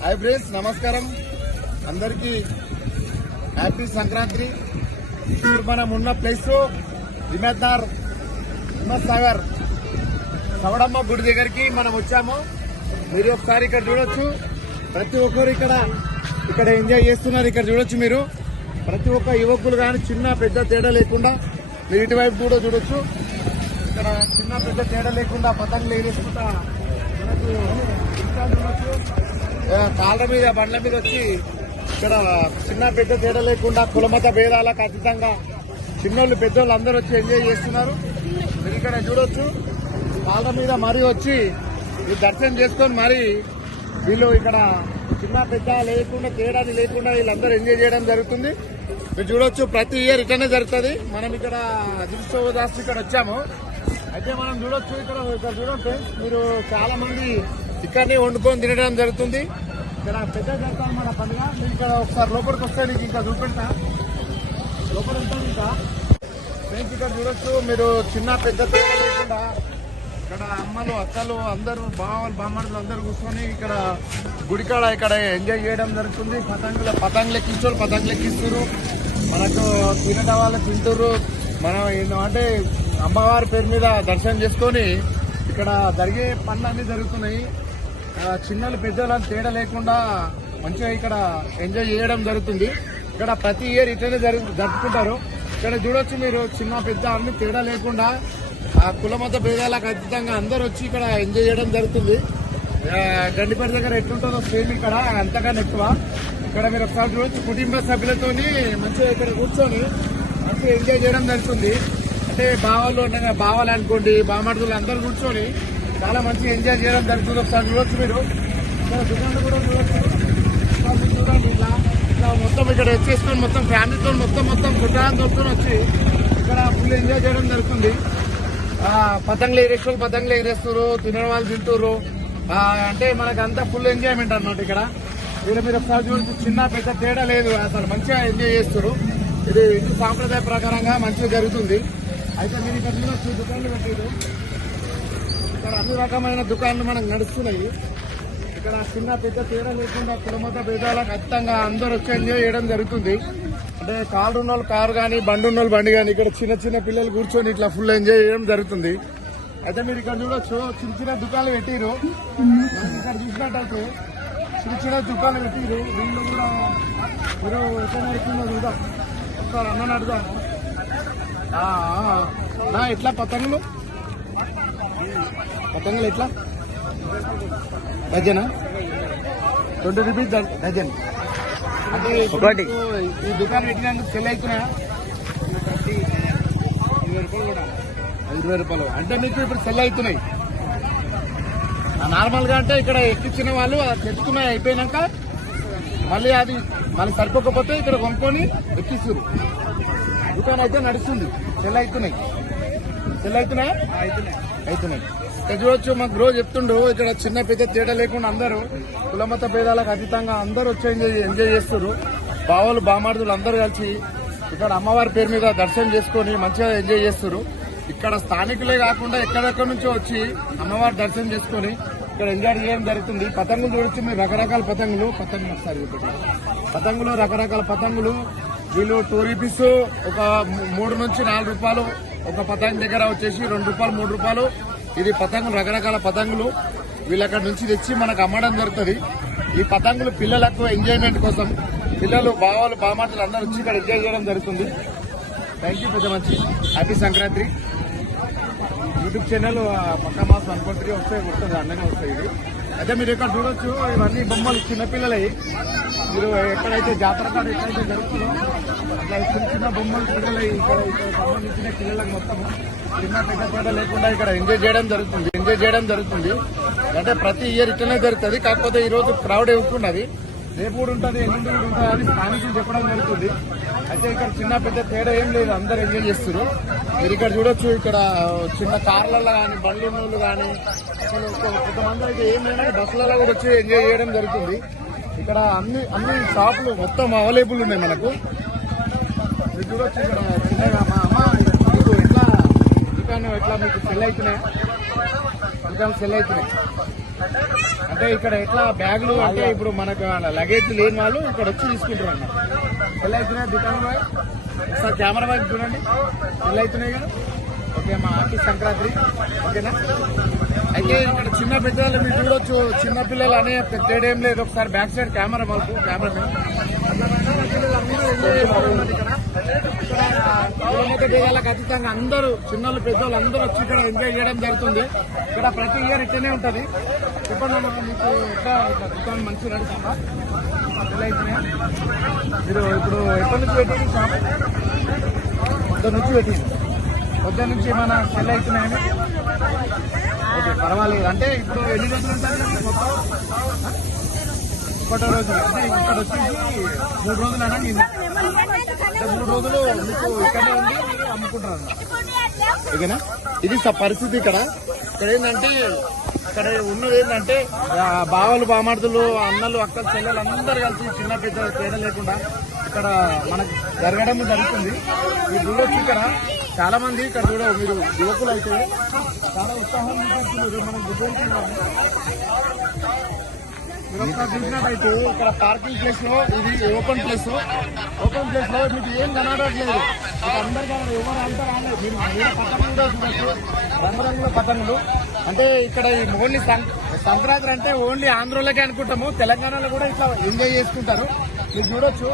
Hi friends నమస్కారం. అందరికీ happy Sankranti. ఇప్పుడు మనం ఉన్న ప్లేస్ హిమత్నార్ హిమ్మత్ సాగర్ సవడమ్మ గుడి దగ్గరికి మనం వచ్చాము. మీరు ఒకసారి ఇక్కడ చూడొచ్చు. ప్రతి ఒక్కరు ఇక్కడ ఇక్కడ ఎంజాయ్ చేస్తున్నారు. ఇక్కడ చూడొచ్చు మీరు. ప్రతి ఒక్క యువకులు కానీ చిన్న పెద్ద తేడా లేకుండా మీరు ఇటువైపు కూడా చూడొచ్చు. ఇక్కడ చిన్న పెద్ద తేడా లేకుండా పతంగులు ఎగిరేసుకుంటా మనకు ఇంకా చూడొచ్చు కాళ్ళ మీద బండ్ల మీద వచ్చి ఇక్కడ చిన్న పెద్ద తేడా లేకుండా కులమత భేదాలకు అతీతంగా చిన్నోళ్ళు పెద్దోళ్ళు అందరూ వచ్చి ఎంజాయ్ చేస్తున్నారు. మీరు ఇక్కడ చూడొచ్చు. కాళ్ళ మీద మరీ వచ్చి ఈ దర్శనం చేసుకొని మరి వీళ్ళు ఇక్కడ చిన్న పెద్ద లేకుండా తేడాది లేకుండా వీళ్ళందరూ ఎంజాయ్ చేయడం జరుగుతుంది. మీరు చూడొచ్చు ప్రతి ఇయర్ ఇట్లనే జరుగుతుంది. మనం ఇక్కడ అదృష్టోదాస్ ఇక్కడ వచ్చాము. అయితే మనం చూడొచ్చు ఇక్కడ ఇక్కడ చూడండి ఫ్రెండ్స్ మీరు చాలా మంది ఇక్కడనే వండుకొని తినడం జరుగుతుంది. ఇక్కడ పెద్ద జరుగుతుంది మన పండుగ. నేను ఇక్కడ ఒకసారి లోపలికి వస్తే నీకు ఇంకా చూపెడతా. లోపల ఉంటుంది ఇంకా ఫ్రెండ్స్ ఇక్కడ చూడొచ్చు మీరు చిన్న పెద్ద లేకుండా ఇక్కడ అమ్మలు అక్కలు అందరూ బావలు బామ్మడులు అందరూ కూర్చొని ఇక్కడ గుడికాడ ఇక్కడ ఎంజాయ్ చేయడం జరుగుతుంది. పతంగుల పతంగులు ఎక్కించోళ్ళు పతంగులు ఎక్కిస్తారు మనకు తినట వాళ్ళు తింటారు మనం ఏంటంటే అంటే అమ్మవారి పేరు మీద దర్శనం చేసుకొని ఇక్కడ జరిగే పనులన్నీ జరుగుతున్నాయి. చిన్నలు పెద్దలు అని తేడా లేకుండా మంచిగా ఇక్కడ ఎంజాయ్ చేయడం జరుగుతుంది. ఇక్కడ ప్రతి ఇయర్ ఇట్లనే జరుగు జరుపుకుంటారు. ఇక్కడ చూడొచ్చు మీరు చిన్న పెద్ద అన్ని తేడా లేకుండా ఆ కులమత భేదాలకు అతీతంగా అందరు వచ్చి ఇక్కడ ఎంజాయ్ చేయడం జరుగుతుంది. ఆ, గండిపేట దగ్గర ఎట్లుంటుందో సేమ్ ఇక్కడ అంతకన్నా ఎక్కువ. ఇక్కడ మీరు ఒకసారి చూడొచ్చు కుటుంబ సభ్యులతోని మంచిగా ఇక్కడ కూర్చొని మంచిగా ఎంజాయ్ చేయడం జరుగుతుంది. అంటే బావాలు బావలు బావాలు అనుకోండి బామర్దులు అందరూ కూర్చొని చాలా మంచిగా ఎంజాయ్ చేయడం జరుగుతుంది ఒకసారి చూడొచ్చు మీరు. దుకాణం కూడా చూడొచ్చు. చూడండి ఇలా. ఇలా మొత్తం ఇక్కడ వచ్చేసుకొని మొత్తం ఫ్యామిలీతో మొత్తం మొత్తం కుటుంబంతో వచ్చి ఇక్కడ ఫుల్ ఎంజాయ్ చేయడం జరుగుతుంది. పతంగులు ఎగరేస్తారు పతంగులు ఎగరేస్తారు తినడం వాళ్ళు తింటారు అంటే మనకు అంతా ఫుల్ ఎంజాయ్మెంట్ అన్నమాట ఇక్కడ. వీళ్ళ మీరు ఒకసారి చూడండి చిన్న పెద్ద తేడా లేదు. అసలు మంచిగా ఎంజాయ్ చేస్తారు ఇది హిందూ సాంప్రదాయ ప్రకారంగా మంచిగా జరుగుతుంది. అయితే మీరు ఇక్కడ చూడొచ్చు దుకాణాలు పెట్టారు ఇక్కడ అన్ని రకమైన దుకాణాలు మనకు నడుస్తున్నాయి. ఇక్కడ చిన్న పెద్ద తేడా లేకుండా కులమత భేదాలకు ఖచ్చితంగా అందరూ వచ్చి ఎంజాయ్ చేయడం జరుగుతుంది. అంటే కారు ఉన్న వాళ్ళు కారు కానీ బండి ఉన్న వాళ్ళు బండి కానీ ఇక్కడ చిన్న చిన్న పిల్లలు కూర్చొని ఇట్లా ఫుల్ ఎంజాయ్ చేయడం జరుగుతుంది. అయితే మీరు ఇక్కడ చూడొచ్చు చిన్న చిన్న దుకాణాలు పెట్టిరు ఇక్కడ చూసినట్టయితే చిన్న చిన్న దుకాణాలు పెట్టిరు వీళ్ళు కూడా మీరు ఎక్కడ నడుస్తుందో చూద్దాం. ఒకసారి అన్న నడుదాం ఎట్లా పతంగులు? పతంగులు ఎట్లా? డజనా? Twenty rupees dozen. ఒకటి. ఈ దుకాణం పెట్టినందుకు సెల్ అవుతున్నాయా ఇరవై రూపాయలు అంటే మీకు ఇప్పుడు సెల్ అవుతున్నాయి. నార్మల్గా అంటే ఇక్కడ ఎక్కించిన వాళ్ళు అది తెచ్చుకున్నాయి అయిపోయినాక మళ్ళీ అది మళ్ళీ సరిపోకపోతే ఇక్కడ కొనుక్కొని ఎక్కిస్తారు దుకాణం అయితే నడుస్తుంది. సెల్ అవుతున్నాయి. సెల్ అవుతున్నాయా? అవుతున్నాయి. ఇక్కడ చూడొచ్చు మాకు గ్రో చెప్తుండు ఇక్కడ చిన్న పెద్ద తేడా లేకుండా అందరూ కులమత భేదాలకు అతీతంగా అందరూ వచ్చి ఎంజాయ్ ఎంజాయ్ చేస్తున్నారు బావలు బామార్దులు అందరూ కలిసి ఇక్కడ అమ్మవారి పేరు మీద దర్శనం చేసుకొని మంచిగా ఎంజాయ్ చేస్తున్నారు ఇక్కడ స్థానికులే కాకుండా ఎక్కడెక్కడి నుంచో వచ్చి అమ్మవారి దర్శనం చేసుకొని ఇక్కడ ఎంజాయ్ చేయడం జరుగుతుంది. పతంగులు చూడొచ్చు మీరు రకరకాల పతంగులు. పతంగులు ఒకసారి పతంగులు రకరకాల పతంగులు. వీళ్ళు టూ రూపీస్ ఒక మూడు నుంచి నాలుగు రూపాయలు. ఒక పతంగ్ దగ్గర వచ్చేసి రెండు రూపాయలు మూడు రూపాయలు. ఇది పతంగులు రకరకాల పతంగులు. వీళ్ళు అక్కడ నుంచి తెచ్చి మనకు అమ్మడం జరుగుతుంది. ఈ పతంగులు పిల్లలకు ఎంజాయ్మెంట్ కోసం పిల్లలు బావాలు బామాటలు అందరూ వచ్చి ఇక్కడ ఎంజాయ్ చేయడం జరుగుతుంది. థ్యాంక్ యూ పెద్ద మంచి హ్యాపీ సంక్రాంతి యూట్యూబ్ ఛానల్ పక్క మాసం అనుకుంటే వస్తాయి వస్తుంది అన్ననే వస్తాయి ఇది అయితే మీరు ఇక్కడ చూడొచ్చు ఇవన్నీ బొమ్మలు చిన్నపిల్లలవి. మీరు ఎక్కడైతే జాతర కాడ ఎక్కడైతే జరుగుతుందో అట్లా చిన్న చిన్న బొమ్మలు పిల్లలు ఇక్కడ సంబంధించిన పిల్లలకు మొత్తం చిన్న పెద్ద తేడా లేకుండా ఇక్కడ ఎంజాయ్ చేయడం జరుగుతుంది ఎంజాయ్ చేయడం జరుగుతుంది. అంటే ప్రతి ఇయర్ ఇట్లనే జరుగుతుంది కాకపోతే ఈ రోజు క్రౌడ్ ఎక్కున్నది రేపు కూడా ఉంటుంది ఎల్లుండి కూడా ఉంటుంది అని స్థానికులు చెప్పడం జరుగుతుంది. అయితే ఇక్కడ చిన్న పెద్ద తేడా ఏం లేదు అందరు ఎంజాయ్ చేస్తారు మీరు ఇక్కడ చూడొచ్చు ఇక్కడ చిన్న కార్లలో కానీ బండ్లు కానీ అసలు కొంతమంది అయితే ఏం బస్సులలో కూడా వచ్చి ఎంజాయ్ చేయడం జరుగుతుంది. ఇక్కడ అన్ని అన్ని షాపులు మొత్తం అవైలబుల్ ఉన్నాయి మనకు. మీరు చూడొచ్చు ఇక్కడ చిన్నగా మా అమ్మ మీకు ఎట్లా దుకాణం ఎట్లా మీకు సెల్ అవుతున్నాయి. దుకాణం సెల్ అవుతున్నాయి. అంటే ఇక్కడ ఎట్లా బ్యాగులు అంటే ఇప్పుడు మనకు లగేజ్ లేని వాళ్ళు ఇక్కడ వచ్చి తీసుకుంటారు అన్న సెల్ అవుతున్నాయి దుకాణం బాయ్ సార్ కెమెరా వైపు చూడండి. సెల్ అవుతున్నాయి కదా. ఓకే మా ఆఫీస్ సంక్రాంతి. ఓకేనా? అయితే ఇక్కడ చిన్న పెద్దవాళ్ళు మీరు చూడొచ్చు. చిన్న పిల్లలు అనే తేడేం లేదు. ఒకసారి బ్యాక్ సైడ్ కెమెరా మాకు కెమెరా వాళ్ళకి ఖచ్చితంగా అందరూ చిన్నలు పెద్దోళ్ళు అందరూ వచ్చి ఇక్కడ ఎంజాయ్ చేయడం జరుగుతుంది. ఇక్కడ ప్రతి ఇయర్ ఇట్టనే ఉంటుంది. చెప్పండి అన్న, మీకు ఎట్లా దుకాణం మంచిగా నడుస్తుందా? మీరు ఇప్పుడు ఎప్పటి నుంచి పెట్టి షాప్? నుంచి పెట్టింది పొద్దు నుంచి మన సెల్ అవుతున్నాయని? ఓకే పర్వాలేదు. అంటే ఇప్పుడు ఎన్ని రోజులు ఉంటుంది మొత్తం? ఒకటో రోజు. అంటే ఇక్కడ వచ్చేసి మూడు రోజులు అన్నా నేను మూడు రోజులు మీకు ఇక్కడే ఉండి మీరు అమ్ముకుంటారు. ఓకేనా? ఇది స- పరిస్థితి ఇక్కడ. ఇక్కడ ఏంటంటే ఇక్కడ ఉన్నది ఏంటంటే బావలు బామార్దులు అన్నలు అక్కలు చెల్లెలు అందరు కలిసి చిన్న పెద్ద తేడా లేకుండా ఇక్కడ మనకు జరగడం జరుగుతుంది. ఈ గుడి వచ్చి ఇక్కడ చాలా మంది ఇక్కడ చూడ మీరు యువకులు అయితే చాలా ఉత్సాహం మనం చూసినట్టయితే ఇక్కడ పార్కింగ్ ప్లేస్లో ఇది ఓపెన్ ప్లేస్ ఓపెన్ ప్లేస్లో మీకు ఏం కనబడట్లేదు. అందరికీ ఎవరు అంతా రాలేదు. మీరు పతంగులు రంగురంగుల పతంగులు అంటే ఇక్కడ ఈ ఓన్లీ సం- సంక్రాంతి అంటే ఓన్లీ ఆంధ్రలోకే అనుకుంటాము. తెలంగాణలో కూడా ఇట్లా ఎంజాయ్ చేసుకుంటారు. మీరు చూడొచ్చు.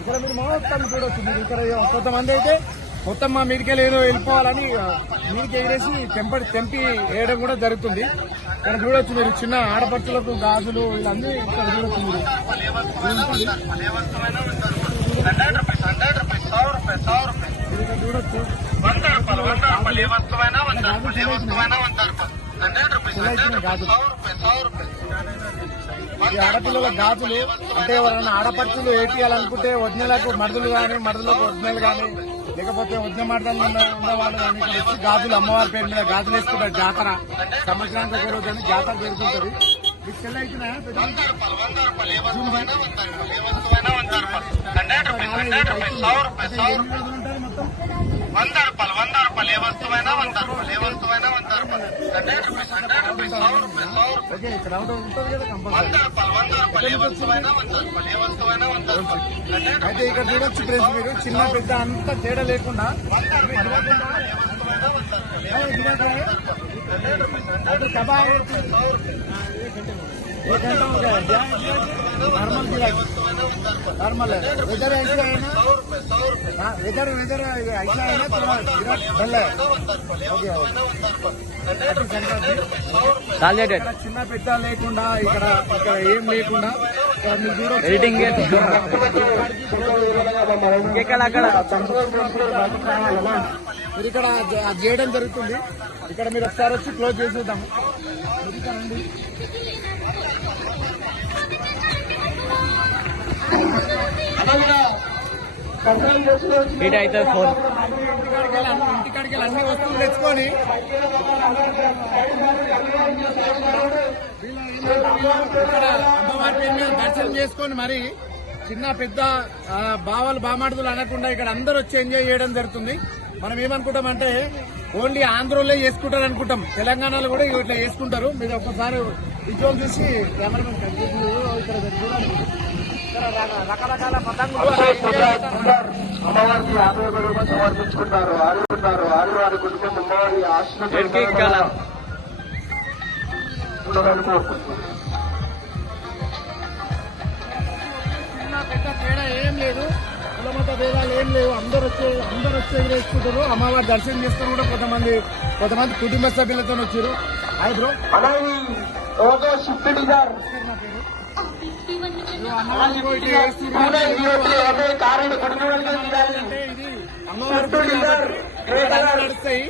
ఇక్కడ మీరు మొత్తం చూడొచ్చు. మీరు ఇక్కడ కొంతమంది అయితే మొత్తం మా మీదికెళ్ళి ఏదో వెళ్ళిపోవాలని మీదకి ఎగిరేసి తెంపడి తెంపి వేయడం కూడా జరుగుతుంది ఇక్కడ చూడొచ్చు మీరు చిన్న ఆడపడుచులకు గాజులు ఇవన్నీ ఇక్కడ చూడొచ్చు మీరు ఇది ఉంటుంది. మీరు ఇక్కడ చూడొచ్చు సెలైచిన గాజులు ఈ ఆడపిల్లల గాజులు అంటే ఎవరైనా ఆడపడుచులు ఏపీయాలనుకుంటే వదినలకు మరుదులు గాని మరుదులకు వదినలు గాని లేకపోతే వదిన మరదలు ఉన్న ఉన్న వాళ్ళు కానీ వచ్చి గాజులు అమ్మవారి పేరు మీద గాజులు వేసుకుంటారు. జాతర. సంవత్సరానికి ఒక రోజు అని జాతర జరుగుతుంటది. మీకు ఎన్ని రోజులు ఉంటారు మొత్తం వంద రూపాయలు వంద రూపాయలు ఏ వస్తువైనా వంద రూపాయలు ఏ వస్తువైనా వంద రూపాయలు. హండ్రెడ్ రూపీస్ హండ్రెడ్ రూపీస్ సౌ రూపాయలు సౌ రూపాయలు ఓకే క్రౌడ్ ఉంటుంది కదా కంపల్సరీ. వంద రూపాయలు వంద రూపాయలు ఏ వస్తువైనా వంద రూపాయలు ఏ వస్తువైనా వంద రూపాయలు. హండ్రెడ్ అయితే ఇక్కడ చూడొచ్చు ఫ్రెండ్స్ మీరు చిన్న పెద్ద అంత తేడా లేకుండా. కబాబ్ एक घंटा हो गया क्या नॉर्मल गिराकी नॉर्मल है वेदर ऐसा है ना हाँ, वेदर वेदर ऐसा है ना थोड़ा गिराक डल है ఓకే హ్యాపీ సంక్రాంతి ఇక్కడ చిన్న పెద్ద లేకుండా ఇక్కడ ఇక్కడ ఏం లేకుండా ఇక్కడ మీరు చూడొచ్చు. ఎడిటింగ్ మీరు ఇక్కడ జ- అది చేయడం జరుగుతుంది ఇక్కడ మీరు ఒకసారి వచ్చి క్లోజ్ చేసేద్దాము హీట్ ఫోన్. ఇంటికాడికి అన్ని- వస్తువులు తెచ్చుకొని అమ్మవారి పేరు మీద దర్శనం చేసుకొని మరి చిన్న పెద్ద బావలు బామాడుదులు అనకుండా ఇక్కడ అందరూ వచ్చి ఎంజాయ్ చేయడం జరుగుతుంది. మనం ఏమనుకుంటామంటే ఓన్లీ ఆంధ్రలో చేసుకుంటారు అనుకుంటాం. తెలంగాణలో కూడా ఇట్లా చేసుకుంటారు. మీరు ఒక్కసారి విజువల్ చూసి కెమెరామెన్ ఇక్కడ రకరకాల అమ్మవారికి యాభై ఒక రూపాయలు సమర్పించుకుంటారు ఆడుకుంటారు కుటుంబం అమ్మవారి ఎడికి ఎక్కాల ఆశీర్వాదాలు కోరుకుంటున్నారు చిన్న పెద్ద తేడా ఏం లేదు. కులమత భేదాలు ఏం లేవు. అందరూ వచ్చే అందరూ వచ్చి ఎదురేసుకుంటారు అమ్మవారి దర్శనం చేసుకుని కూడా కొంతమంది కొంతమంది కుటుంబ సభ్యులతో వచ్చారు. Hi bro. అలాగే ఓకే షిఫ్ట్ డిజైర్ కారణం నడుస్తాయి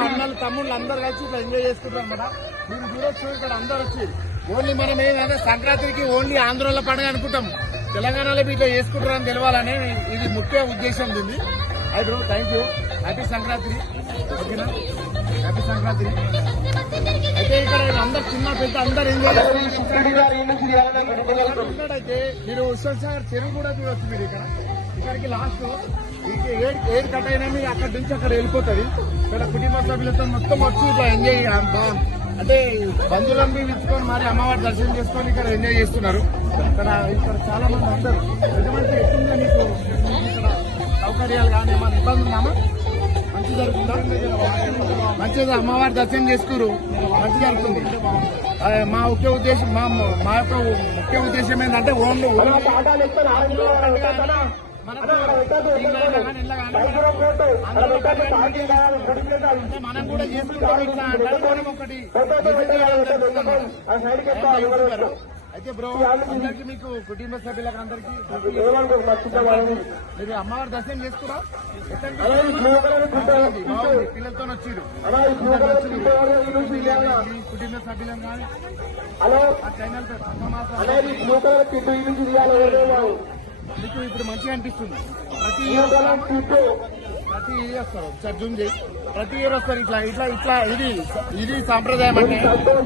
అన్నలు తమ్ముళ్ళు అందరు కలిసి ఇట్లా ఎంజాయ్ చేసుకుంటారు అనమాట మీరు చూడొచ్చు ఇక్కడ అందరు వచ్చి ఓన్లీ మనం ఏంటంటే సంక్రాంతికి ఓన్లీ ఆంధ్రలో పండుగ అనుకుంటాం తెలంగాణలో మీ ఇట్లా చేసుకుంటారని తెలవాలని ఇది ముఖ్య ఉద్దేశం దీన్ని అయితే థ్యాంక్ యూ హ్యాపీ సంక్రాంతి ఓకేనా సంక్రాంతి. అయితే ఇక్కడ అందరు చిన్న పెద్ద అందరు ఎంజాయ్ చేస్తారు అయితే మీరు ఉత్సవ్ సాగర్ చెరువు కూడా చూడొచ్చు మీరు ఇక్కడ. ఇక్కడికి లాస్ట్ ఏడు ఏడు కట్ అయినా మీరు అక్కడ నుంచి అక్కడ వెళ్ళిపోతుంది. ఇక్కడ కుటుంబ సభ్యులతో మొత్తం వచ్చి ఇట్లా ఎంజాయ్ అంటే బంధువులను పిలుచుకొని మరి అమ్మవారి దర్శనం చేసుకొని ఇక్కడ ఎంజాయ్ చేస్తున్నారు. ఇక్కడ ఇక్కడ చాలా మంది అందరు. ఎటువంటి ఎక్కువగా నీకు ఇక్కడ సౌకర్యాలు కానీ ఏమైనా ఇబ్బంది ఉన్నామా? మంచి జరుగుతుందా మంచిగా అమ్మవారి దర్శనం చేసుకురు. మంచి జరుగుతుంది. మా ముఖ్య ఉద్దేశం మా మా యొక్క ముఖ్య ఉద్దేశం ఏంటంటే ఓన్లీ మనం కూడా చేసుకుంటాం ఇట్లా అంటే మనం ఒకటి అయితే బ్రో అందరికి మీకు కుటుంబ సభ్యులకు అందరికి మీరు అమ్మవారి దర్శనం చేసుకురా? బాగుంది పిల్లలతో వచ్చిరు మీ కుటుంబ సభ్యులం కానీ ఆ అన్నమాస మీకు ఇప్పుడు మంచిగా అనిపిస్తుంది. ప్రతి ప్రతి ఇయర్ వస్తారు. జూమ్ చేయి. ప్రతి ఇయర్ వస్తారు ఇట్లా ఇట్లా ఇట్లా. ఇది ఇది సాంప్రదాయం అంటే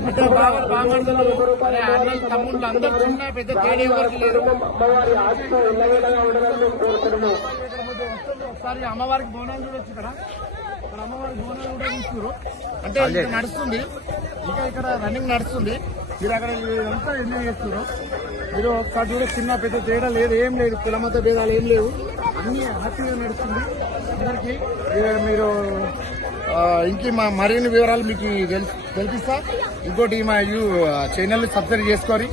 అంటే బాగా బామర్దులు అరే అన్నలు తమ్ముళ్ళు అందరు చిన్న పెద్ద తేడా ఎవరికి లేదు ఒకసారి అమ్మవారికి బోనాలు చూడొచ్చు ఇక్కడ. ఇక్కడ అమ్మవారికి బోనాలు కూడా చూస్తున్నారు. అంటే ఇక్కడ నడుస్తుంది. ఇంకా ఇక్కడ రన్నింగ్ నడుస్తుంది. మీరు అక్కడ ఇదంతా ఎంజాయ్ చేస్తున్నారు. మీరు ఒకసారి చూడ చిన్న పెద్ద తేడా లేదు ఏం లేదు. కుల మత భేదాలు ఏం లేవు. అన్ని హ్యాపీగా నడుస్తుంది. అందరికీ మీరు ఆ, ఇంకే మా మరిన్ని వివరాలు మీకు తెలిపిస్తా. ఇంకోటి మా యూ ఛానల్ సబ్స్క్రైబ్ చేసుకొని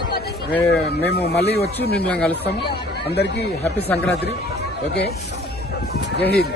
మేము మళ్ళీ వచ్చి మిమ్మల్ని కలుస్తాము. అందరికీ హ్యాపీ సంక్రాంతి. ఓకే? జై హింద్.